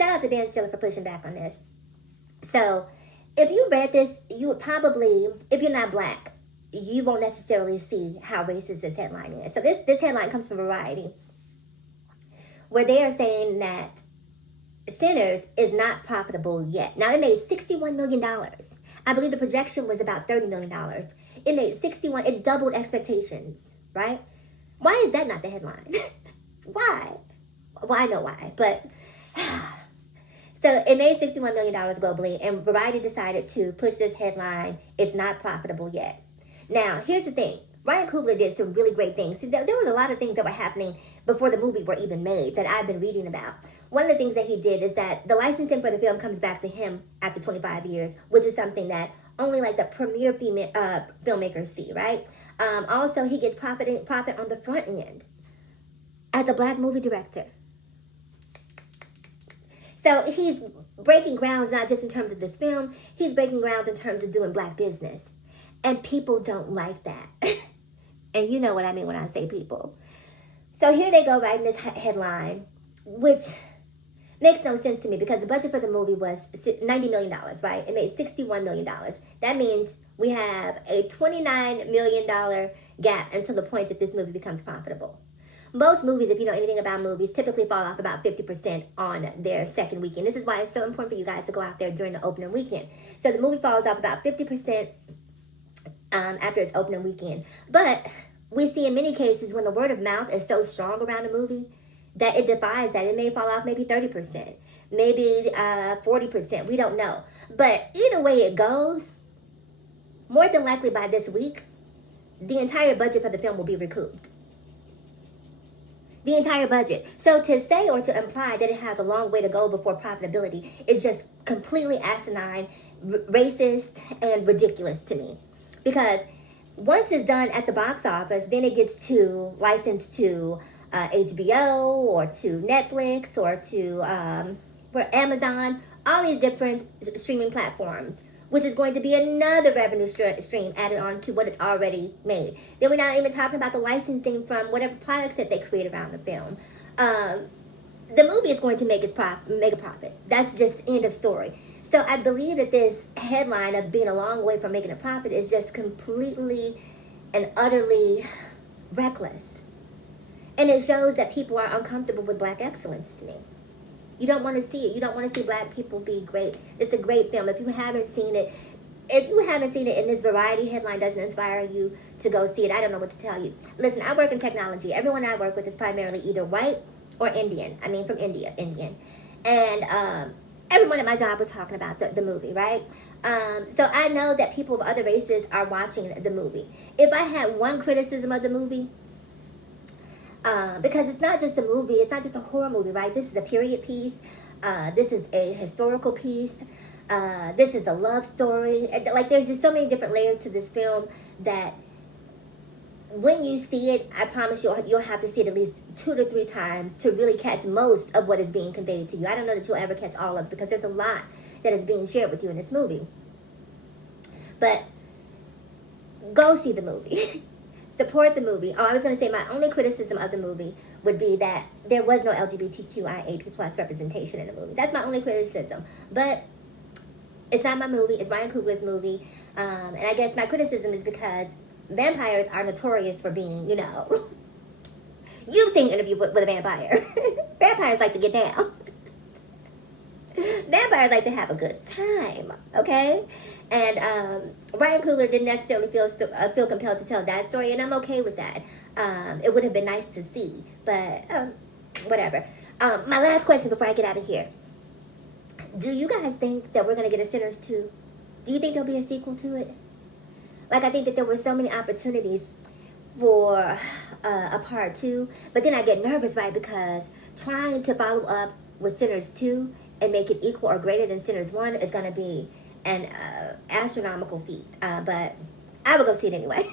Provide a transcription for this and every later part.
shout out to Ben Stiller for pushing back on this. So, if you read this, you would probably, if you're not black, you won't necessarily see how racist this headline is. So this headline comes from Variety, where they are saying that Sinners is not profitable yet. Now, it made $61 million. I believe the projection was about $30 million. It made 61, it doubled expectations, right? Why is that not the headline? Why? Well, I know why, but so it made $61 million globally, and Variety decided to push this headline, it's not profitable yet. Now, here's the thing. Ryan Coogler did some really great things. See, there was a lot of things that were happening before the movie were even made that I've been reading about. One of the things that he did is that the licensing for the film comes back to him after 25 years, which is something that only like the premier female filmmakers see, right? Also, he gets profit on the front end as a black movie director. So he's breaking grounds not just in terms of this film, he's breaking grounds in terms of doing black business. And people don't like that. And you know what I mean when I say people. So here they go writing this headline, which makes no sense to me because the budget for the movie was $90 million, right? It made $61 million. That means we have a $29 million gap until the point that this movie becomes profitable. Most movies, if you know anything about movies, typically fall off about 50% on their second weekend. This is why it's so important for you guys to go out there during the opening weekend. So the movie falls off about 50% after its opening weekend. But we see in many cases when the word of mouth is so strong around a movie that it defies that. It may fall off maybe 30%, maybe 40%. We don't know. But either way it goes, more than likely by this week, the entire budget for the film will be recouped. The entire budget. So to say or to imply that it has a long way to go before profitability is just completely asinine, racist, and ridiculous to me. Because once it's done at the box office, then it gets to license to HBO or to Netflix or to Amazon, all these different streaming platforms, which is going to be another revenue stream added on to what is already made. Then we're not even talking about the licensing from whatever products that they create around the film. The movie is going to make a profit. That's just end of story. So I believe that this headline of being a long way from making a profit is just completely and utterly reckless. And it shows that people are uncomfortable with black excellence to me. You don't want to see it. You don't want to see black people be great. It's a great film. If you haven't seen it and this Variety headline doesn't inspire you to go see it, I don't know what to tell you. Listen, I work in technology. Everyone I work with is primarily either white or Indian. I mean, from India, Indian. And everyone at my job was talking about the movie, right? So I know that people of other races are watching the movie. If I had one criticism of the movie, because it's not just a movie, it's not just a horror movie, right? This is a period piece. This is a historical piece. This is a love story. Like, there's just so many different layers to this film that when you see it, I promise you'll have to see it at least 2 to 3 times to really catch most of what is being conveyed to you. I don't know that you'll ever catch all of it because there's a lot that is being shared with you in this movie. But go see the movie. Support the movie. Oh, I was going to say my only criticism of the movie would be that there was no LGBTQIA+ representation in the movie. That's my only criticism. But it's not my movie. It's Ryan Coogler's movie. And I guess my criticism is because vampires are notorious for being, you've seen an interview with a vampire. Vampires like to get down. Vampires like to have a good time, okay? And Ryan Coogler didn't necessarily feel compelled to tell that story, and I'm okay with that. It would have been nice to see, but whatever. My last question before I get out of here. Do you guys think that we're going to get a Sinners 2? Do you think there'll be a sequel to it? Like, I think that there were so many opportunities for a part 2, but then I get nervous, right? Because trying to follow up with Sinners 2 and make it equal or greater than Sinners 1 is going to be an astronomical feat. But I will go see it anyway.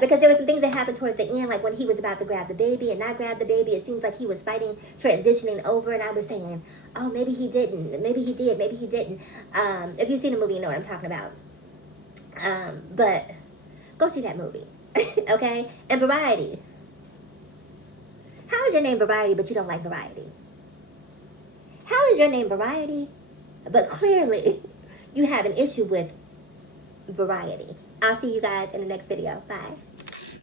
Because there were some things that happened towards the end, like when he was about to grab the baby and not grab the baby. It seems like he was fighting, transitioning over, and I was saying, oh, maybe he didn't. Maybe he did. Maybe he didn't. If you've seen the movie, you know what I'm talking about. But go see that movie. Okay? And Variety. How is your name Variety, but you don't like Variety? is your name Variety? But clearly, you have an issue with variety. I'll see you guys in the next video. Bye.